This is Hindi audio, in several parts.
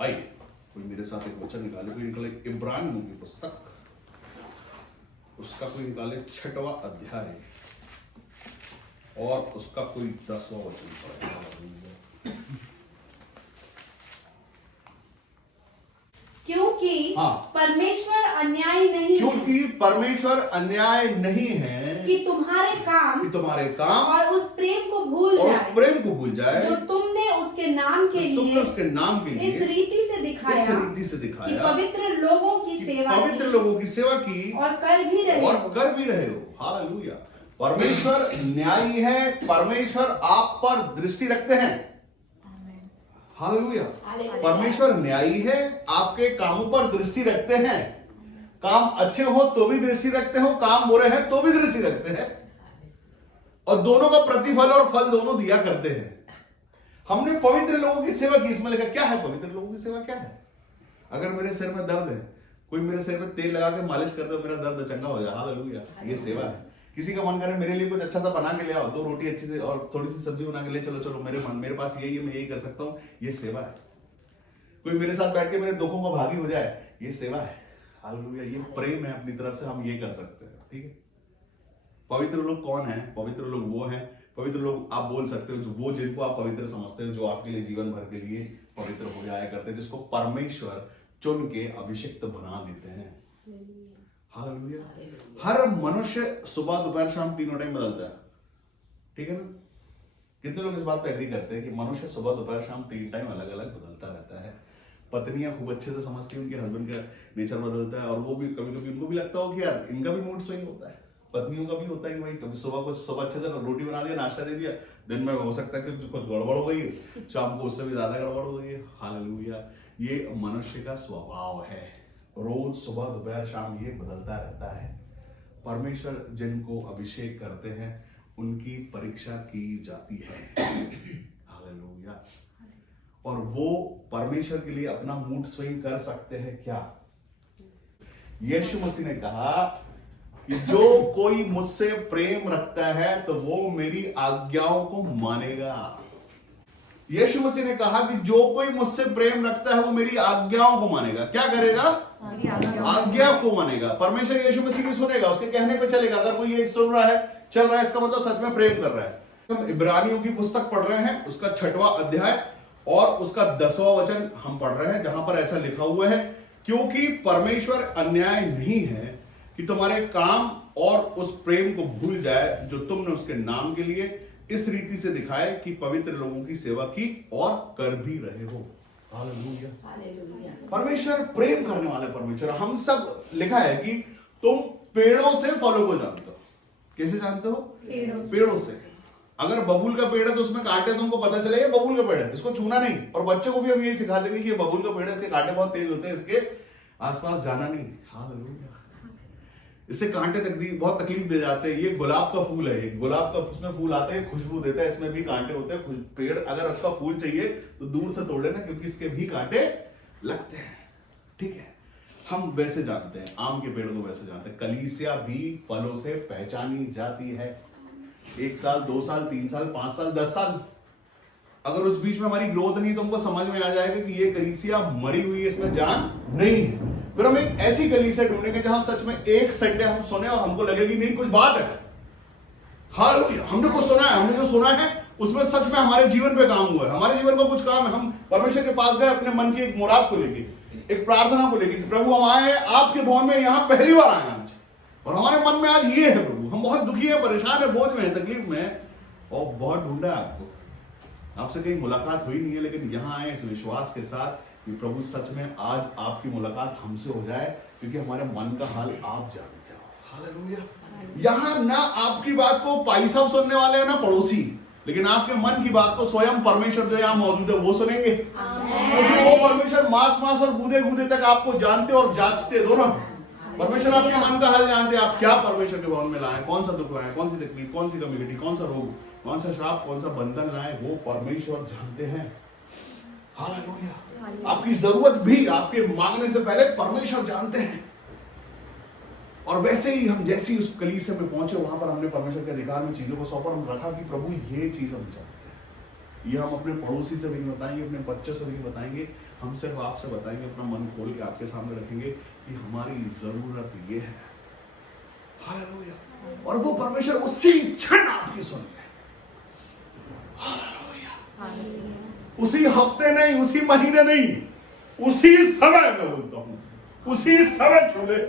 आइए कोई मेरे साथ एक वचन निकाले, कोई निकाले इब्रानियों की पुस्तक, उसका कोई निकाले 6वां अध्याय और उसका कोई 10वां वचन पढ़े। क्योंकि हाँ। परमेश्वर अन्याय नहीं क्योंकि है परमेश्वर अन्याय नहीं है कि तुम्हारे काम और उस प्रेम को भूल और उस जाए प्रेम को भूल जाए जो तुमने उसके नाम के तुमने लिए उसके नाम के लिए इस रीति से दिखाया कि पवित्र लोगों की सेवा पवित्र की लोगों की सेवा की और कर भी रहे और हो। कर भी रहे हो। हालेलुया। परमेश्वर न्यायी है, परमेश्वर आप पर दृष्टि रखते हैं। हालेलुया। परमेश्वर न्यायी है, आपके कामों पर दृष्टि रखते हैं। काम अच्छे हो तो भी दृष्टि रखते हो, काम बुरे हैं तो भी दृष्टि रखते हैं, और दोनों का प्रतिफल और फल दोनों दिया करते हैं। हमने पवित्र लोगों की सेवा की। इसमें लिखा क्या है? पवित्र लोगों की सेवा क्या है? अगर मेरे सिर में दर्द है, कोई मेरे सिर में तेल लगा के मालिश कर दे, मेरा दर्द चंगा हो जाए। हालेलुया। ये सेवा है। किसी का मन करे मेरे लिए कुछ अच्छा सा बना के ले आओ, 2 रोटी अच्छी से और थोड़ी सी सब्जी बना के ले चलो, चलो मेरे पास यही है, मैं यही कर सकता हूं, ये सेवा है। कोई मेरे साथ बैठ के मेरे दुखों का भागी हो जाए, ये सेवा है। हालेलुया। ये प्रेम है, अपनी तरफ से हम ये कर सकते हैं। ठीक है। पवित्र लोग कौन है? पवित्र लोग वो हैं, पवित्र लोग आप बोल सकते हो जो वो जिनको आप पवित्र समझते हो, जो आपके लिए जीवन भर के लिए पवित्र हो जाया करते हैं, जिसको परमेश्वर चुन के अभिषिक्त बना देते हैं। हालेलुया। हर मनुष्य सुबह दोपहर शाम तीनों टाइम बदलता है। ठीक है ना? कितने लोग इस बात पे एग्री करते हैं कि मनुष्य सुबह दोपहर शाम 3 टाइम अलग अलग बदलता रहता है? पत्नियां खूब अच्छे से समझती हैं उनके हस्बैंड का नेचर बदलता है, और वो भी कभी कभी उनको भी लगता हो कि यार इनका भी मूड स्विंग होता है। पत्नियों का भी होता है कि भाई कभी सुबह अच्छे से रोटी बना दिया, नाश्ता दे दिया, दिन में हो सकता है कि कुछ गड़बड़ हो गई, शाम को उससे भी ज्यादा गड़बड़ हो गई है। हालेलुया। ये मनुष्य का स्वभाव है, रोज सुबह दोपहर शाम ये बदलता रहता है। परमेश्वर जिनको अभिषेक करते हैं उनकी परीक्षा की जाती है। हालेलुया। और वो परमेश्वर के लिए अपना मूड स्विंग कर सकते हैं क्या? यीशु मसीह ने कहा कि जो कोई मुझसे प्रेम रखता है तो वो मेरी आज्ञाओं को मानेगा। यीशु मसीह ने कहा कि जो कोई मुझसे प्रेम रखता है वो मेरी आज्ञाओं को मानेगा। क्या करेगा? आज्ञा को मानेगा। परमेश्वर यीशु मसीह की सुनेगा, उसके कहने पे चलेगा। अगर कोई ये सुन रहा है, चल रहा है, इसका मतलब सच में प्रेम कर रहा है। हम इब्रानियों की पुस्तक पढ़ रहे हैं, उसका 6वां अध्याय और उसका 10वां वचन हम पढ़ रहे हैं, जहां पर ऐसा लिखा हुआ है, क्योंकि परमेश्वर अन्याय नहीं है कि तुम्हारे काम और उस प्रेम को भूल जाए जो तुमने उसके नाम के लिए इस रीति से दिखाए कि पवित्र लोगों की सेवा की और कर भी रहे हो। हालेलुया। परमेश्वर प्रेम करने वाले परमेश्वर। हम सब लिखा है कि तुम पेड़ों से फलों को जानते हो। कैसे जानते हो? पेड़ों से। अगर बबूल का पेड़ है तो उसमें कांटे, तुमको पता चलेगा बबूल का पेड़ है, इसको छूना नहीं। और बच्चों को भी हम यही सिखा देंगे कि ये बबूल का पेड़ है, इसके कांटे बहुत तेज होते हैं, इसके आसपास जाना नहीं। हालेलुया। इससे कांटे बहुत तकलीफ दे जाते हैं। ये गुलाब का फूल है, गुलाब का उसमें फूल आते हैं, खुशबू देता है, इसमें भी कांटे होते हैं। पेड़ अगर उसका फूल चाहिए तो दूर से तोड़ लेना, क्योंकि इसके भी कांटे लगते हैं। ठीक है। हम वैसे जानते हैं, आम के पेड़ को वैसे जानते हैं। कलीसिया भी फलों से पहचानी जाती है। 1 साल, 2 साल, 3 साल, 5 साल, 10 साल, अगर उस बीच में हमारी ग्रोथ नहीं तो हमको समझ में आ जाएगा कि ये कलीसिया मरी हुई है, इसमें जान नहीं है। फिर हम एक ऐसी कलीसिया ढूंढेंगे जहां सच में एक संडे हम सुने और हमको लगेगी नहीं कुछ बात है। हालेलुया। हमने कुछ सुना है, हमने जो सुना है उसमें सच में हमारे जीवन पे काम हुआ है, हमारे जीवन में कुछ काम है। हम परमेश्वर के पास गए अपने मन की एक मुराद को लेके, एक प्रार्थना को लेके, प्रभु हम आए हैं आपके भवन में, यहां पहली बार आए आज, और हमारे मन में आज ये है प्रभु, हम बहुत दुखी है, परेशान है, बोझ में है, तकलीफ में है, और बहुत ढूंढा है आपको, आपसे कहीं मुलाकात हुई नहीं है, लेकिन यहां आए इस विश्वास के साथ कि प्रभु सच में आज आपकी मुलाकात हमसे हो जाए, क्योंकि हमारे मन का हाल आप जानते हो। हालेलुया। यहां ना आपकी बात को भाई साहब सुनने वाले हैं ना पड़ोसी, लेकिन आपके मन की बात को स्वयं परमेश्वर जो यहां मौजूद है वो सुनेंगे। वो परमेश्वर मास और गूदे गूदे तक आपको जानते और जांचते दोनों। परमेश्वर आपके मन का हाल जानते हैं, आप क्या परमेश्वर के भवन में लाए, कौन सा दुख लाए, कौन सी तकलीफ, कौन सी कम्युनिटी, कौन सा रोग, कौन सा श्राप, कौन सा बंधन लाए, वो परमेश्वर जानते हैं। हालेलुया। आपकी जरूरत भी आपके मांगने से पहले परमेश्वर जानते हैं। और वैसे ही हम जैसे ही उस कलीसिया में पहुंचे, वहां पर हमने परमेश्वर के अधिकार में चीजों को सौंपा, हम रखा कि प्रभु ये चीज हम चाहते हैं। ये हम अपने पड़ोसी से भी नहीं बताएंगे, अपने बच्चों से भी नहीं बताएंगे, हम सिर्फ आपसे बताएंगे, अपना मन खोल के आपके सामने रखेंगे कि हमारी जरूरत ये है। हालेलुया। और वो परमेश्वर उसी क्षण आपकी सुन ले। हालेलुया। उसी हफ्ते नहीं, उसी महीने नहीं, उसी समय में बोलता हूं, उसी समय छूले।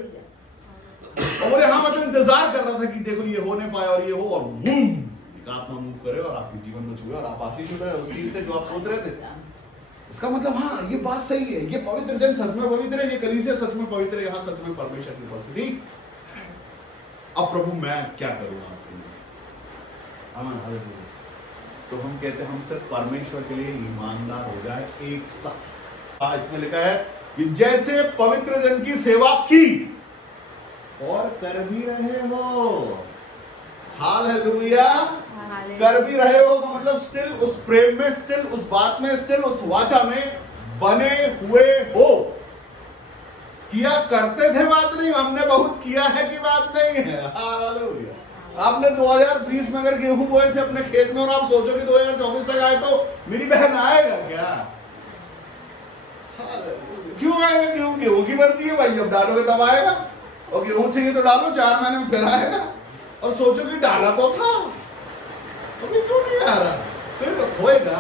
और बोले हाँ मैं तो इंतजार कर रहा था कि देखो ये हो नहीं पाया और ये हो, और बूम एक आत्मा मूव करे और आपके जीवन को छुए और आप आशीष उठाए उस चीज से जो आप सोच रहे थे। इसका मतलब हाँ ये बात सही है, ये पवित्र जन सच में पवित्र है, ये कलीसिया सच में पवित्र है, यहाँ सच में परमेश्वर की उपस्थिति। अब प्रभु मैं क्या करूँ आपके लिए? हालेलुया। तो हम कहते हैं हम सिर्फ परमेश्वर के लिए ईमानदार हो जाए एक साथ। इसमें लिखा है कि जैसे पवित्र जन की सेवा की और कर भी रहे हो। हालेलुया। कर भी रहे हो का मतलब स्टिल उस प्रेम में, स्टिल उस बात में, स्टिल उस वाचा में बने हुए हो। किया करते थे बात नहीं, हमने बहुत किया है कि बात नहीं है। हालेलुया। आपने 2020 में अगर गेहूं बोए थे अपने खेत में और आप सोचो कि 2024 तक आए तो मेरी बहन आएगा क्या? क्यों आएगा? क्यों? गेहूं की मर्जी है भाई, अब डालोगे तब आएगा। और गेहूं चाहिए तो डालो, 4 महीने में फिर आएगा। और सोचो कि डाला तो था, तो क्यों नहीं आ रहा? फिर तो होएगा।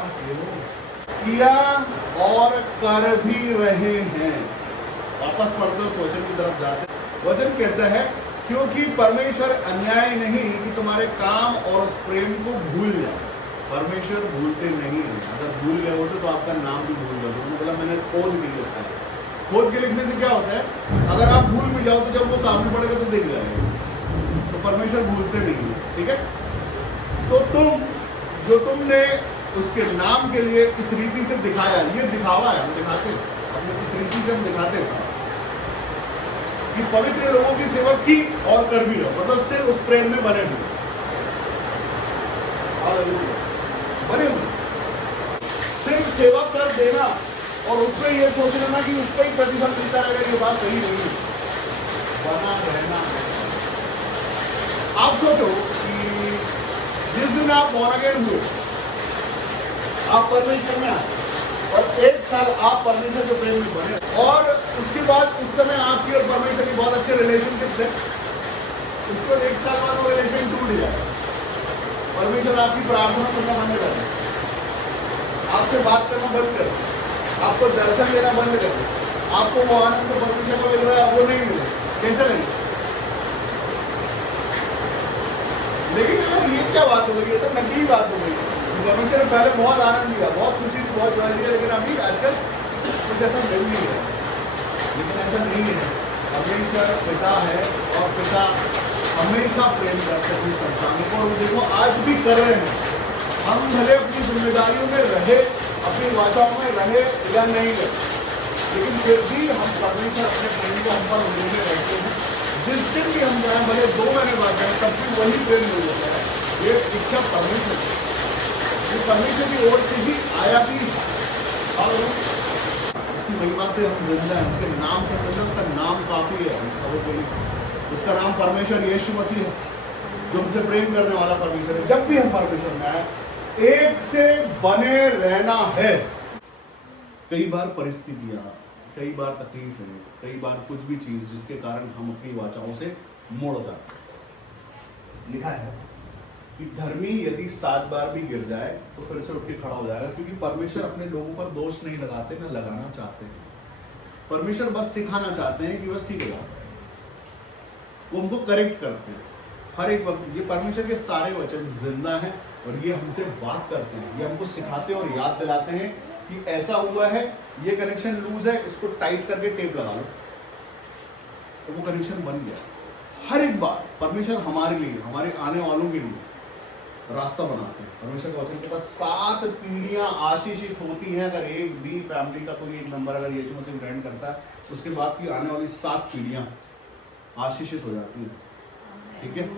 किया और कर भी रहे हैं। वापस पढ़ते हो वचन की तरफ जाते। वचन कहता है क्योंकि परमेश्वर अन्याय नहीं कि तुम्हारे काम और उस प्रेम को भूल जाए। परमेश्वर भूलते नहीं है। अगर भूल गए होते तो आपका नाम भी भूल गए। उन्होंने बोला मैंने खोद के लिखा है। खोद के लिखने से क्या होता है? अगर आप भूल भी जाओ तो जब वो सामने पड़ेगा तो दिख जाएगा। तो परमेश्वर भूलते नहीं है। ठीक है। तो तुमने उसके नाम के लिए इस रीति से दिखाया, ये दिखावा है, हम दिखाते हैं अपने इस रीति से, हम दिखाते हैं कि पवित्र लोगों की सेवा की और कर भी रहो, मतलब सिर्फ उस प्रेम में बने हुए, बने हुए। सिर्फ सेवा कर देना और उसमें ये सोच लेना कि उसका ही प्रतिफल मिलता रहेगा, ये बात सही नहीं है। बना रहना। आप सोचो कि जिस दिन आप बॉर्न अगेन हुए, आप परमेश्वर में आए और 1 साल आप परमेश्वर के प्रेम में बने, और उसके बाद उस समय आपकी और परमेश्वर की बहुत अच्छे रिलेशनशिप थे। उसको 1 साल बाद वो रिलेशन टूट जाए, परमेश्वर आपकी प्रार्थना सुनना बंद कर दे, आपसे बात करना बंद कर दे, आपको दर्शन देना बंद कर दे, आपको वो आनंद तो परमेश्वर को मिल रहा है वो नहीं मिले, कैसे नहीं? लेकिन यार ये क्या बात हो गई? ये तो नकली बात हो गई। परमेश्वर ने पहले बहुत आनंद दिया, बहुत खुशी, बहुत जॉय दिया, लेकिन अभी आजकल कुछ ऐसा मिल नहीं है। लेकिन ऐसा नहीं है। परमेश्वर पिता है और पिता हमेशा प्रेम करते हैं अपनी संतानों को, और देखो आज भी कर रहे हैं। हम भले अपनी जिम्मेदारियों में रहे, अपनी वाचाओं में रहे या नहीं रहे, लेकिन फिर भी हम परमेश्वर अपने प्रेम को हम पर उम्मीदें रहते हैं। जिस दिन भी हम जाए, भले 2 महीने बाद जाए, तब भी वही प्रेम मिल जाता है। ये इच्छा परमेश्वर की, ये परमेश्वर की ओर से ही आया भी, और उसकी महिमा से हम जिंदा हैं, उसके नाम से जिंदा। उसका नाम काफी है हम सबों के लिए। उसका नाम परमेश्वर यीशु मसीह है, जो हमसे प्रेम करने वाला परमेश्वर है। जब भी हम परमेश्वर में आए, एक से बने रहना है। कई बार परिस्थितियां, कई बार तकलीफें, कई बार कुछ भी चीज जिसके कारण हम अपनी वाचाओं से मुड़ जाते हैं। लिखा है कि धर्मी यदि 7 बार भी गिर जाए तो फिर से उठ के खड़ा हो जाएगा, क्योंकि परमेश्वर अपने लोगों पर दोष नहीं लगाते, ना लगाना चाहते हैं। परमेश्वर बस सिखाना चाहते हैं कि बस ठीक है, वो हमको करेक्ट करते हैं हर एक वक्त। ये परमेश्वर के सारे वचन जिंदा हैं और ये हमसे बात करते हैं, ये हमको सिखाते हैं और याद दिलाते हैं कि ऐसा हुआ है, ये कनेक्शन लूज है, इसको टाइट करके टेप लगा लो, तो वो कनेक्शन बन गया। हर एक बार परमेश्वर हमारे लिए, हमारे आने वालों के लिए रास्ता बनाते हैं। परमेश्वर का वचन कहता है 7 पीढ़ियां आशीषित होती हैं अगर एक भी फैमिली का कोई एक मेंबर अगर यीशु मसीह ग्रहण करता है, उसके बाद की आने वाली 7 पीढ़ियां आशीषित हो जाती हैं। ठीक है।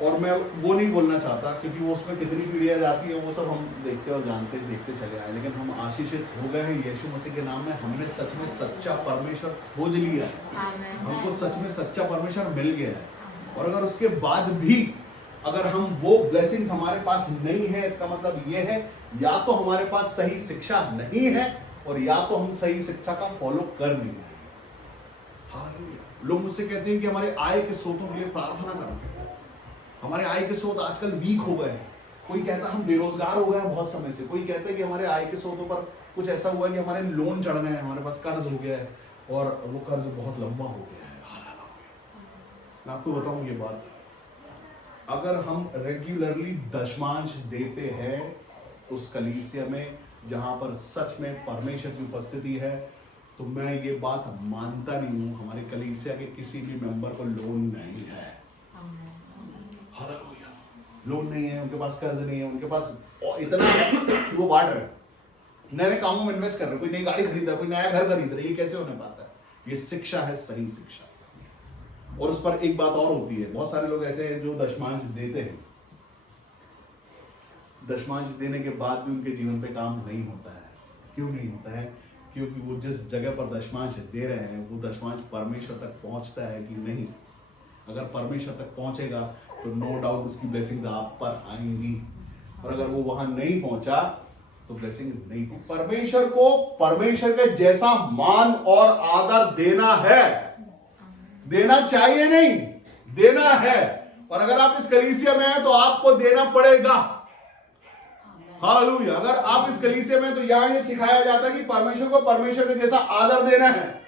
और मैं वो नहीं बोलना चाहता, क्योंकि वो उसमें कितनी पीढ़ियां जाती है वो सब हम देखते और जानते देखते चले आए, लेकिन हम आशीषित हो गए हैं यीशु मसीह के नाम में। हमने सच में सच्चा परमेश्वर खोज लिया है, हमको सच में सच्चा परमेश्वर मिल गया है। और अगर उसके बाद भी अगर हम वो ब्लेसिंग्स हमारे पास नहीं है, इसका मतलब ये है या तो हमारे पास सही शिक्षा नहीं है और या तो हम सही शिक्षा का फॉलो कर नहीं रहे। हालेलुया। लोग मुझसे कहते हैं कि हमारे आय के स्रोतों के लिए प्रार्थना करो। हमारे आय के स्रोत आजकल वीक हो गए हैं। कोई कहता है हम बेरोजगार हो गए हैं बहुत समय से। कोई कहता है कि हमारे आय के स्रोतों पर कुछ ऐसा हुआ है कि हमारे लोन चढ़ गए हैं, हमारे पास कर्ज हो गया है और वो कर्ज बहुत लंबा हो गया है। मैं आपको बताऊं ये बात, अगर हम रेगुलरली दशमांश देते हैं उस कलीसिया में जहां पर सच में परमेश्वर की उपस्थिति है, तो मैं ये बात मानता नहीं हूं हमारे कलीसिया के किसी भी मेंबर को लोन नहीं है। हालेलुया। लोन नहीं है, उनके पास कर्ज नहीं है, उनके पास इतना है वो बांट रहे, नए कामों में इन्वेस्ट कर रहे, कोई नई गाड़ी खरीद रहा है, कोई नया घर खरीद रहा है। ये कैसे होने पाता है? ये शिक्षा है, सही शिक्षा। और उस पर एक बात और होती है, बहुत सारे लोग ऐसे हैं जो दशमांश देते हैं, दशमांश देने के बाद भी उनके जीवन पे काम नहीं होता है। क्यों नहीं होता है? क्योंकि वो जिस जगह पर दशमांश दे रहे हैं वो दशमांश परमेश्वर तक पहुंचता है कि नहीं। अगर परमेश्वर तक पहुंचेगा तो नो डाउट उसकी ब्लेसिंग्स आप पर आएंगी, और अगर वो वहां नहीं पहुंचा तो ब्लेसिंग नहीं हो। परमेश्वर को परमेश्वर के जैसा मान और आदर देना है, देना चाहिए नहीं, देना है। और अगर आप इस कलीसिया में हैं तो आपको देना पड़ेगा। हालेलुया। अगर आप इस कलीसिया में, तो यहां ये सिखाया जाता है कि परमेश्वर को परमेश्वर के जैसा आदर देना है।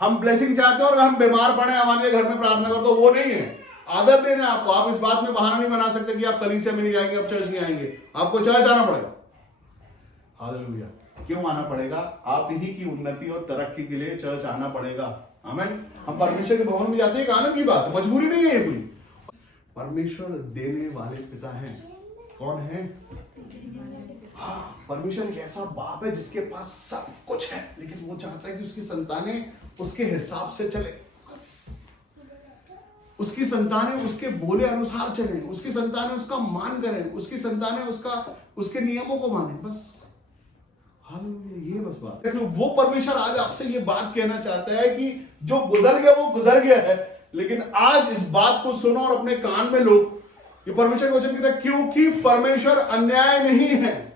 हम ब्लेसिंग चाहते हैं और हम बीमार पड़े हमारे घर में प्रार्थना करते, तो वो नहीं है। आदर देना है आपको। आप इस बात में बहाना नहीं बना सकते कि आप कलीसिया में नहीं जाएंगे, आप चर्च नहीं आएंगे। आपको चर्च आना पड़ेगा। हालेलुया। क्यों आना पड़ेगा? आप ही की उन्नति और तरक्की के लिए चर्च आना पड़ेगा। आमीन। हम परमेश्वर के भवन में जाते हैं, एक आनंद की बात, मजबूरी नहीं है ये कोई। परमेश्वर देने वाले पिता हैं। कौन है? हाँ, परमेश्वर एक ऐसा बाप है जिसके पास सब कुछ है, लेकिन वो चाहता है कि उसकी संतानें उसके हिसाब से चले। उसकी संतानें उसके बोले अनुसार चलें, उसकी संतानें उसका मान करें, उसकी संतानें उसके नियमों को माने। बस हालेलुया, ये बस बात है। वो परमेश्वर आज आपसे ये बात कहना चाहता है कि जो गुजर गया वो गुजर गया है, लेकिन आज इस बात को सुनो और अपने कान में लो कि परमेश्वर वचन कहता है क्योंकि परमेश्वर अन्याय नहीं है।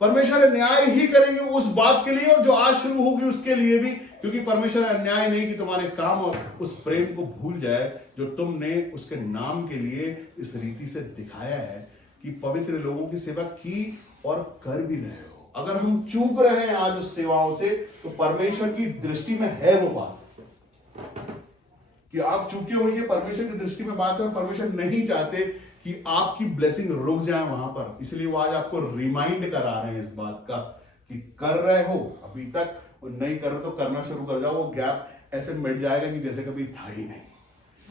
परमेश्वर न्याय ही करेंगे उस बात के लिए और जो आज शुरू होगी उसके लिए भी, क्योंकि परमेश्वर अन्याय नहीं कि तुम्हारे काम और उस प्रेम को भूल जाए जो तुमने उसके नाम के लिए इस रीति से दिखाया है कि पवित्र लोगों की सेवा की और कर भी रहे हो। अगर हम चूक रहे हैं आज उस सेवाओं से, तो परमेश्वर की दृष्टि में है वो बात कि आप चूके हो। ये परमेश्वर की दृष्टि में बात है और परमेश्वर नहीं चाहते कि आपकी ब्लेसिंग रुक जाए वहां पर। इसलिए वो आज आपको रिमाइंड करा रहे हैं इस बात का कि कर रहे हो अभी तक, और नहीं कर रहे तो करना शुरू कर जाओ। वो गैप ऐसे मिट जाएगा कि जैसे कभी था ही नहीं,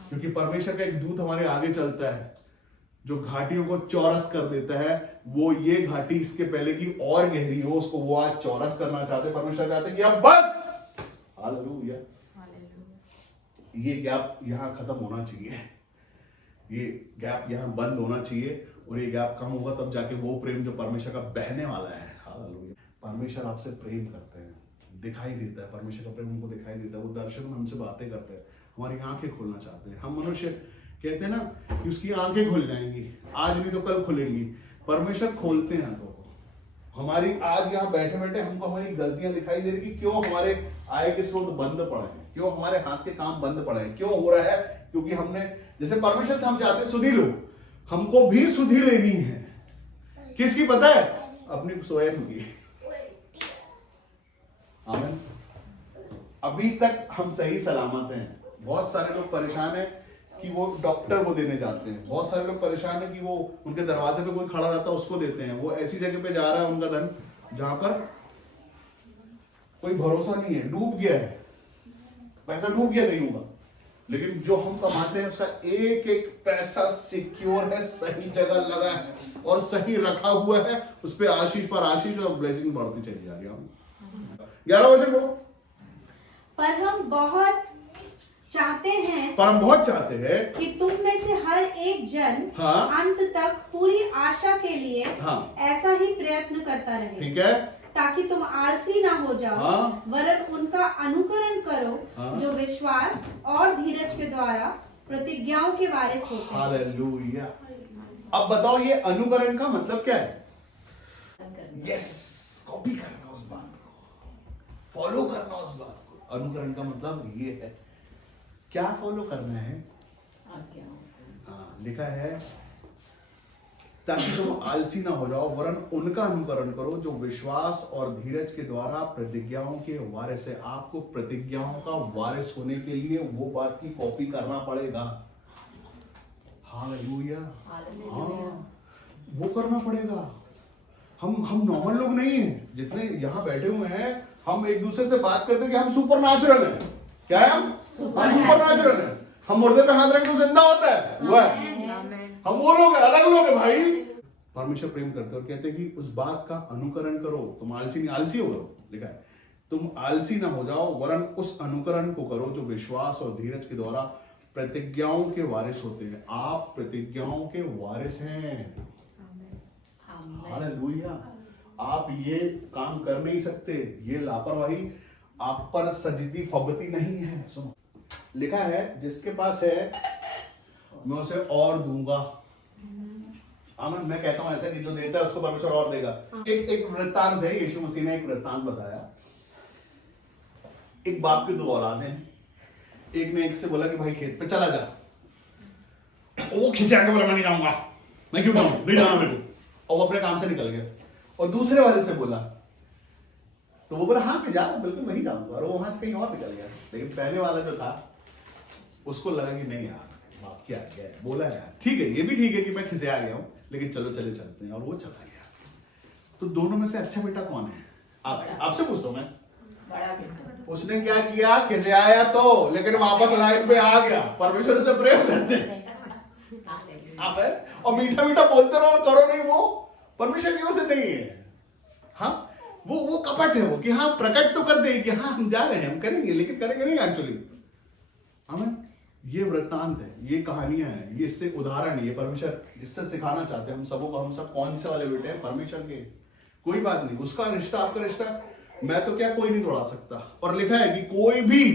क्योंकि परमेश्वर का एक दूत हमारे आगे चलता है जो घाटियों को चौरस कर देता है। वो ये घाटी इसके पहले की और गहरी हो, उसको वो आज चौरस करना चाहते। परमेश्वर चाहते कि अब बस। हालेलुया। ये गैप यहां खत्म होना चाहिए, ये गैप यहां बंद होना चाहिए, और ये गैप कम होगा तब जाके वो प्रेम जो परमेश्वर का बहने वाला है। हालेलुया। परमेश्वर आपसे प्रेम करते हैं, दिखाई देता है, परमेश्वर का प्रेम उनको दिखाई देता है। वो दर्शन में हमसे बातें करते हैं, हमारी आंखें खोलना चाहते हैं। हम मनुष्य कहते हैं ना कि उसकी आंखें खुल जाएंगी, आज नहीं तो कल खुलेंगी। परमेश्वर खोलते हैं आंखों को। हमारी आज यहाँ बैठे बैठे हमको हमारी गलतियां दिखाई दे रही कि क्यों हमारे आय के स्रोत बंद पड़े हैं, क्यों हमारे हाथ के काम बंद पड़े हैं, क्यों हो रहा है? क्योंकि हमने, जैसे परमेश्वर से हम चाहते हैं सुधि लो, हमको भी सुधि लेनी है। किसकी पता है? अपनी स्वयं की। आमीन। अभी तक हम सही सलामत हैं। बहुत सारे लोग परेशान हैं कि वो डॉक्टर को देने जाते हैं, बहुत सारे लोग परेशान हैं कि वो उनके दरवाजे पे कोई खड़ा रहता है उसको देते हैं। वो ऐसी जगह पे जा रहा है उनका धन जहां पर कोई भरोसा नहीं है, डूब गया है, पैसा डूब गया कहीं होगा। लेकिन जो हम कमाते हैं उसका एक एक पैसा सिक्योर है, सही जगह लगा है और सही रखा हुआ है। उस पर आशीष पर आशीष और ब्लेसिंग बढ़ती चली जा रही है। 11 वचन बोलो। पर हम बहुत चाहते हैं कि तुम में से हर एक जन अंत तक पूरी आशा के लिए ऐसा ही प्रयत्न करता रहे। ठीक है। ताकि तुम आलसी ना हो जाओ, वरन उनका अनुकरण करो जो विश्वास और धीरज के द्वारा प्रतिज्ञाओं के वारिस होते हैं। हालेलुया। अब बताओ ये अनुकरण का मतलब क्या है? यस, कॉपी करना उस बात को, फॉलो करना उस बात को। अनुकरण का मतलब ये है। क्या फॉलो करना है? लिखा है ताकि तुम आलसी ना हो जाओ, वरन उनका अनुकरण करो जो विश्वास और धीरज के द्वारा प्रतिज्ञाओं के वारिस है। आपको प्रतिज्ञाओं का वारिस होने के लिए वो बात की कॉपी करना पड़ेगा। हालेलुया। हाँ, वो करना पड़ेगा। हम नॉर्मल लोग नहीं हैं, जितने यहाँ बैठे हुए हैं, हम एक दूसरे से बात करते हैं कि हम सुपर नेचुरल हैं। क्या है? हम सुपर नेचुरल हैं। हम मुर्दे पे हाथ रखें तो जिंदा होता है, हुआ है। हम वो लोग हैं, अलग लोग हैं भाई। परमेश्वर प्रेम करते हैं और कहते हैं कि उस बात का अनुकरण करो। तुम आलसी नहीं, आलसी हो करो, लिखा है तुम आलसी ना हो जाओ, वरन उस अनुकरण को करो जो विश्वास और धीरज के द्वारा प्रतिज्ञाओं के वारिस होते हैं। आप प्रतिज्ञाओं के वारिस हैं। हालेलुया। आप ये काम कर नहीं सकते, ये लापरवाही आप पर सजती फबती नहीं है। सुनो, लिखा है जिसके पास है मैं उसे और दूंगा। आमन, मैं कहता हूं ऐसा कि जो देता है उसको परमेश्वर और देगा। एक वृत्तांत है, यीशु मसीह ने एक वृत्तांत बताया। एक बाप के दो औलादें हैं। एक ने एक से बोला कि भाई खेत पे चला जा। वो खिसिया के बोला मैं नहीं जाऊंगा। मैं क्यों जाऊं, नहीं जाना मेरे को। और वो अपने काम से निकल गया। और दूसरे वाले से बोला, तो वो बोला हाँ मैं जा, बिल्कुल वही जाऊंगा। और वो वहां से कहीं और निकल गया। लेकिन पहले वाला जो था उसको लगा कि नहीं यार, बाप क्या है, बोला यार ठीक है, ये भी ठीक है कि मैं खिसिया गया हूं, लेकिन चलो चले चलते हैं। और वो चला गया। तो दोनों में से अच्छा बेटा कौन है? आपसे पूछता हूं मैं। बड़ा बेटा। उसने क्या किया? खिसियाया तो, लेकिन वापस लाइन पे आ गया। परमेश्वर से प्रेम करते हैं आप है? और मीठा मीठा बोलते रहो, करो नहीं, वो परमेश्वर की ओर से नहीं है। हाँ, वो कपट है वो, कि हाँ प्रकट तो कर दे कि हाँ हम जा रहे हैं, हम करेंगे, लेकिन करेंगे नहीं एक्चुअली। आमीन। ये वृत्तांत है, ये कहानियां हैं, ये इससे उदाहरण है। ये परमेश्वर इससे सिखाना चाहते हैं हम सबों को। हम सब कौन से वाले बेटे हैं? परमेश्वर के। कोई बात नहीं, उसका रिश्ता आपका रिश्ता मैं तो क्या कोई नहीं तोड़ा सकता। और लिखा है कि कोई भी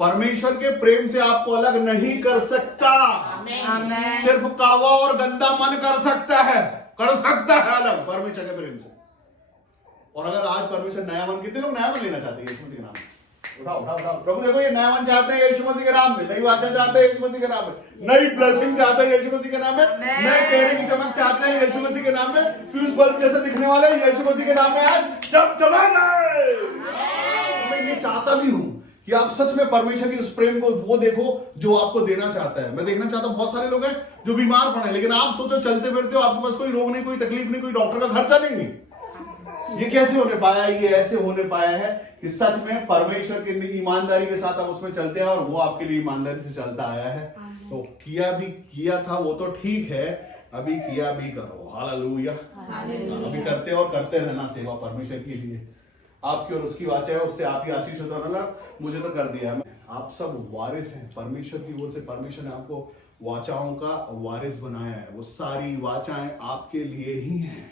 परमेश्वर के प्रेम से आपको अलग नहीं कर सकता। आमीन। सिर्फ कड़वा और गंदा मन कर सकता है अलग परमेश्वर के प्रेम से। और अगर आज परमेश्वर नया मन, कितने लोग नया मन लेना चाहते हैं यीशु मसीह के नाम में? उठाओ। प्रभु देखो, ये नया मन चाहते हैं यीशु मसीह के नाम में, नई वाचा चाहते हैं यीशु मसीह के नाम में, नई ब्लेसिंग चाहते हैं यीशु मसीह के नाम में, नए चेहरे की चमक चाहते हैं यीशु मसीह के नाम में, फ्यूज बल्ब जैसे दिखने वाले यीशु मसीह के नाम में आज चमचमा जाए। मैं ये चाहता भी हूं कि आप सच में परमेश्वर की उस प्रेम को वो देखो जो आपको देना चाहता है। मैं देखना चाहता हूं, बहुत सारे लोग हैं जो बीमार पड़े, लेकिन आप सोचो चलते फिरते हो, आपके पास कोई रोग नहीं, कोई तकलीफ नहीं, कोई डॉक्टर का खर्चा नहीं है। ये कैसे होने पाया? ये ऐसे होने पाया है कि सच में परमेश्वर की ईमानदारी के साथ आप उसमें चलते हैं, और वो आपके लिए ईमानदारी से चलता आया है। तो किया था वो तो ठीक है, अभी किया भी करो। हालेलुया। अभी करते और करते रहना सेवा परमेश्वर के लिए। आपकी और उसकी वाचा है, उससे आप ही आशीष होता रहना। मुझे तो कर दिया। आप सब वारिस हैं परमेश्वर की ओर से। परमेश्वर ने आपको वाचाओं का वारिस बनाया है। वो सारी वाचाएं आपके लिए ही हैं,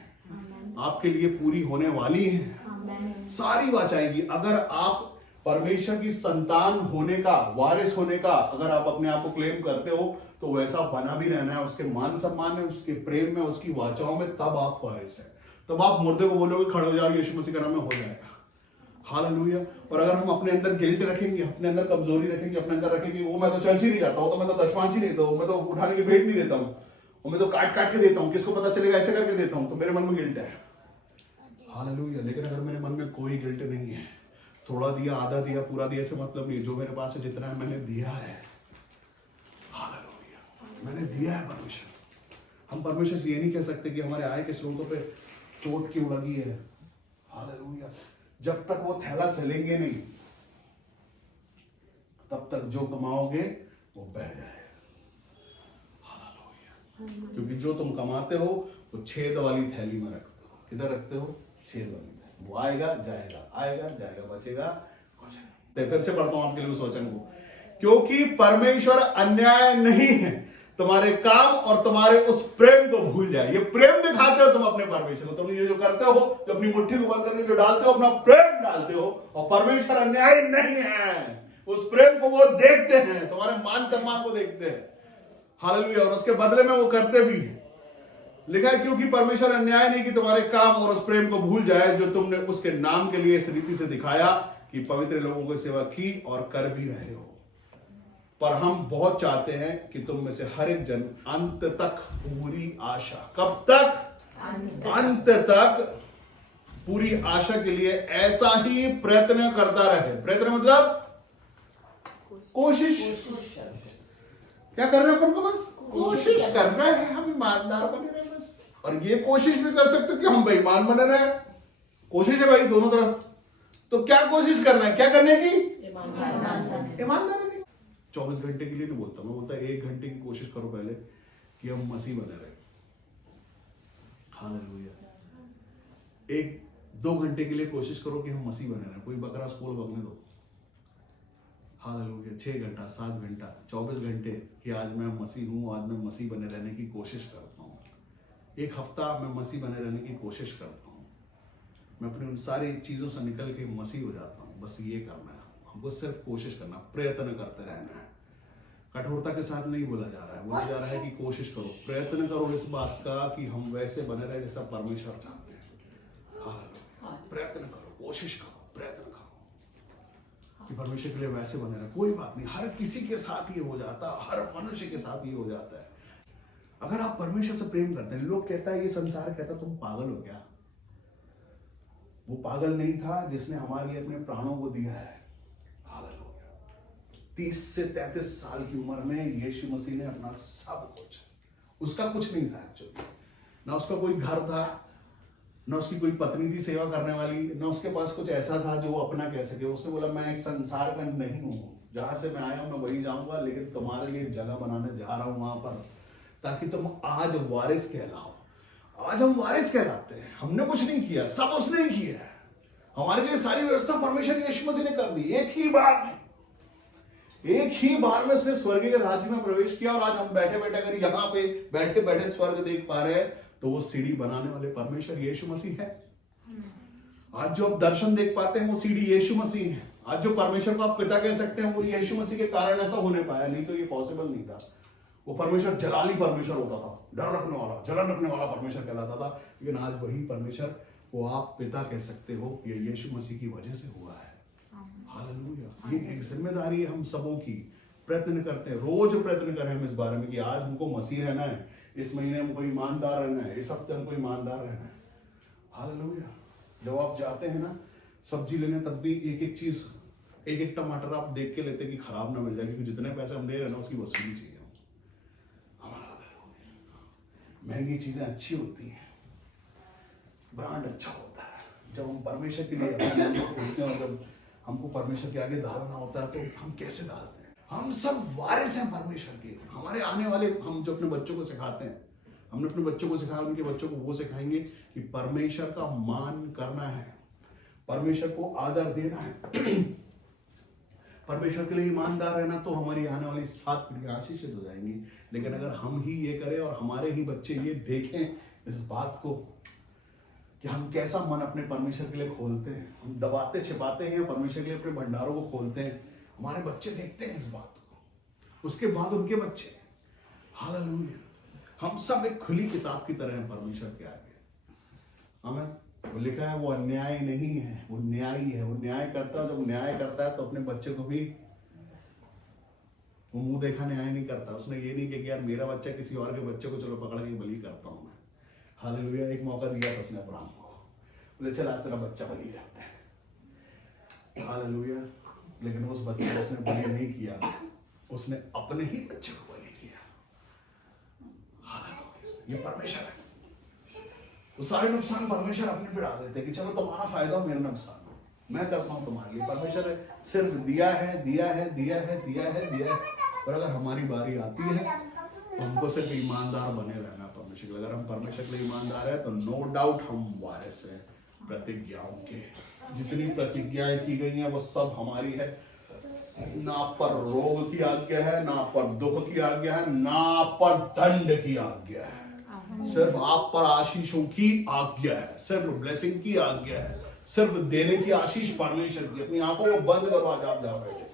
आपके लिए पूरी होने वाली हैं। सारी वाचाएं की। अगर आप परमेश्वर की संतान होने का, वारिस होने का अगर आप अपने आप को क्लेम करते हो, तो वैसा बना भी रहना है। उसके मान सम्मान में, उसके प्रेम में, उसकी वाचाओं में, तब आप वारिस है। तब आप मुर्दे को बोलोगे खड़े हो जाओ, यीशु मसीह के नाम में, हो जाएगा। हालेलुया। और अगर हम अपने अंदर गिल्ट रखेंगे, अपने अंदर कमजोरी रखेंगे, अपने अंदर रखेंगे वो मैं तो चर्च ही नहीं जाता हूँ, तो मैं तो दशमांश ही नहीं देता हूँ, मैं तो उठाने की भेंट नहीं देता हूँ, और मैं तो काट काट के देता हूँ, किसको पता चलेगा, ऐसे करके देता हूँ, तो मेरे मन में गिल्ट है। हालेलुया। लेकिन अगर मेरे मन में कोई गिल्ट नहीं है, थोड़ा दिया, आधा दिया, पूरा दिया से मतलब नहीं, जो मेरे पास है जितना है मैंने दिया है। हालेलुया। मैंने दिया है परमेश्वर। हम परमेश्वर से ये नहीं कह सकते कि हमारे आय के स्रोतों पे चोट क्यों लगी है। हालेलुया। जब तक वो थैला सलेंगे नहीं, तब तक जो कमाओगे वो बह जाए। हालेलुया। क्योंकि जो तुम कमाते हो वो छेद वाली थैली में रखते हो। किधर रखते हो? छेद वाली थैली। वो आएगा जाएगा, आएगा जाएगा, बचेगा कुछ नहीं। फिर से पढ़ता हूं आपके लिए उस वचन को। क्योंकि परमेश्वर अन्याय नहीं है, तुम्हारे काम और तुम्हारे उस प्रेम को भूल जाए। ये प्रेम दिखाते हो तुम अपने परमेश्वर को। तुम ये जो करते हो, जो अपनी मुट्ठी को बंद करके जो डालते हो, अपना प्रेम डालते हो, और परमेश्वर अन्याय नहीं है। उस प्रेम को वो देखते हैं, तुम्हारे मान सम्मान को देखते हैं। हालेलुया। और उसके बदले में वो करते भी हैं। लिखा है क्योंकि परमेश्वर अन्याय नहीं कि तुम्हारे काम और उस प्रेम को भूल जाए जो तुमने उसके नाम के लिए इस रीति से दिखाया कि पवित्र लोगों की सेवा की और कर भी रहे हो। पर हम बहुत चाहते हैं कि तुम में से हर एक जन अंत तक पूरी आशा, कब तक? अंत तक पूरी आशा के लिए ऐसा ही प्रयत्न करता रहे। प्रयत्न मतलब कोशिश। क्या कर रहे हो? तुमको बस कोशिश करना है, हम ईमानदार बने रहे बस। और ये कोशिश भी कर सकते हो कि हम बेईमान बने रहे। कोशिश है भाई दोनों तरफ। तो क्या कोशिश करना है? क्या करने की? ईमानदार। 24 घंटे के लिए नहीं बोलता मैं, बोलता 1 घंटे की कोशिश करो पहले कि हम मसीह बने रहे। हालेलुया। 1-2 घंटे के लिए कोशिश करो कि हम मसीह बने रहे। कोई बकरा स्कूल बकने दो। हालेलुया। 6 घंटा 7 घंटा 24 घंटे कि आज मैं मसीह हूं, आज मैं मसीह बने रहने की कोशिश करता हूं। 1 हफ्ता मैं मसीह बने रहने की कोशिश करता हूं। मैं अपनी उन सारी चीजों से निकल के मसीह हो जाता हूं। बस ये करना है हमको, सिर्फ कोशिश करना, प्रयत्न करते रहना है। कठोरता के साथ नहीं बोला जा रहा है, बोला जा रहा है कि कोशिश करो, प्रयत्न करो इस बात का कि हम वैसे बने रहे जैसा परमेश्वर चाहते हैं। हालेलुया। प्रयत्न करो, कोशिश करो, प्रयत्न करो कि परमेश्वर के लिए वैसे बने रहे। कोई बात नहीं, हर किसी के साथ ये हो जाता है, हर मनुष्य के साथ ये हो जाता है। अगर आप परमेश्वर से प्रेम करते हैं, लोग कहता है, ये संसार कहता है तुम पागल हो क्या? वो पागल नहीं था जिसने हमारे लिए अपने प्राणों को दिया है। हालेलुया। 30 से 33 साल की उम्र में यीशु मसीह ने अपना सब कुछ, उसका कुछ नहीं था एक्चुअली, ना उसका कोई घर था, ना उसकी कोई पत्नी थी सेवा करने वाली, ना उसके पास कुछ ऐसा था जो वो अपना कह सके। उसने बोला मैं इस संसार का नहीं हूं, जहां से मैं आया हूं मैं वही जाऊंगा, लेकिन तुम्हारे लिए जगह बनाने जा रहा हूं वहां पर, ताकि तुम आज वारिस कहलाओ। आज हम वारिस कहलाते हैं। हमने कुछ नहीं किया, सब उसने ही किया है। हमारे लिए सारी व्यवस्था परमेश्वर यीशु मसीह ने कर दी। एक ही बार में उसने स्वर्ग के राज्य में प्रवेश किया। और आज हम बैठे बैठे अगर यहाँ पे बैठे बैठे स्वर्ग देख पा रहे हैं तो वो सीढ़ी बनाने वाले परमेश्वर यीशु मसीह है। आज जो आप दर्शन देख पाते हैं वो सीढ़ी यीशु मसीह है। आज जो परमेश्वर को आप पिता कह सकते हैं वो यीशु मसीह के कारण ऐसा होने पाया, नहीं तो ये पॉसिबल नहीं था। वो परमेश्वर जलाली परमेश्वर होता था, डर रखने वाला, जलन रखने वाला परमेश्वर कहलाता था। लेकिन आज वही परमेश्वर को आप पिता कह सकते हो, ये यीशु मसीह की वजह से हुआ है। हालेलुया। ये एक जिम्मेदारी है हम सबों की। प्रयत्न करते हैं, रोज प्रयत्न करें हम इस बारे में कि आज हमको मसीह रहना है, इस महीने हमको ईमानदार रहना है, इस हफ्ते हमको ईमानदार रहना है। हालेलुया। जब आप जाते हैं ना सब्जी लेने, तब भी एक एक चीज, एक एक टमाटर आप देख के लेते कि खराब ना मिल जाए, क्योंकि जितने पैसे हम दे रहे हैं ना उसकी वसूली चाहिए। महंगी चीजें अच्छी होती हैं, ब्रांड अच्छा होता है। जब हम परमेश्वर के लिए खोलते हैं और जब हमको परमेश्वर के आगे डालना होता है तो हम कैसे डालते हैं? हम सब वारिस हैं परमेश्वर के। हमारे आने वाले, हम जो अपने बच्चों को सिखाते हैं, हमने अपने बच्चों को सिखाया, उनके बच्चों को वो सिखाएंगे कि परमेश्वर का मान करना है, परमेश्वर को आदर देना है, परमेश्वर के लिए ईमानदार रहना। तो हमारी आने वाली 7 पीढ़ियां आशीषित हो जाएंगी। लेकिन अगर हम ही ये करें और हमारे ही बच्चे ये देखें इस बात को कि हम कैसा मन अपने परमेश्वर के लिए खोलते हैं, हम दबाते छिपाते हैं, परमेश्वर के लिए अपने भंडारों को खोलते हैं, हमारे बच्चे देखते हैं इस बात को, उसके बाद उनके बच्चे। हालेलुया। हम सब एक खुली किताब की तरह हैं परमेश्वर के आगे। आमीन। वो लिखा है वो अन्याय नहीं है, वो न्यायी है। वो न्याय करता है। जब न्याय करता है तो अपने बच्चे को भी वो मुंह देखा न्याय नहीं करता। उसने ये नहीं किया कि यार मेरा बच्चा किसी और के बच्चे को चलो पकड़ के बलि करता हूं मैं। हालेलुया। एक मौका दिया था उसने अब्राहम को, बोले चल आज तेरा बच्चा बलि करते हैं। हालेलुया। लेकिन उस बच्चे को उसने बलि नहीं किया, उसने अपने ही बच्चे को बलि किया। हालेलुया। ये परमेश्वर है। वो सारे नुकसान परमेश्वर अपने पे डाल देते कि चलो तुम्हारा फायदा हो, मेरा नुकसान हो, मैं करता हूं तुम्हारे लिए। परमेश्वर सिर्फ दिया है, दिया है, दिया है, दिया है, दिया है। और अगर हमारी बारी आती है तो हमको सिर्फ ईमानदार बने रहना परमेश्वर के लिए। अगर हम परमेश्वर के लिए ईमानदार है तो नो डाउट हम वारिस हैं प्रतिज्ञाओं के। जितनी प्रतिज्ञाएं की गई हैं वो सब हमारी है। ना पर रोग की आज्ञा है, ना पर दुख की आज्ञा है, ना पर दंड की आज्ञा है। सिर्फ आप पर आशीषों की आज्ञा है, सिर्फ ब्लेसिंग की आज्ञा है, सिर्फ देने की आशीष परमेश्वर की। अपनी आंखों को बंद करो, आज आप जा बैठे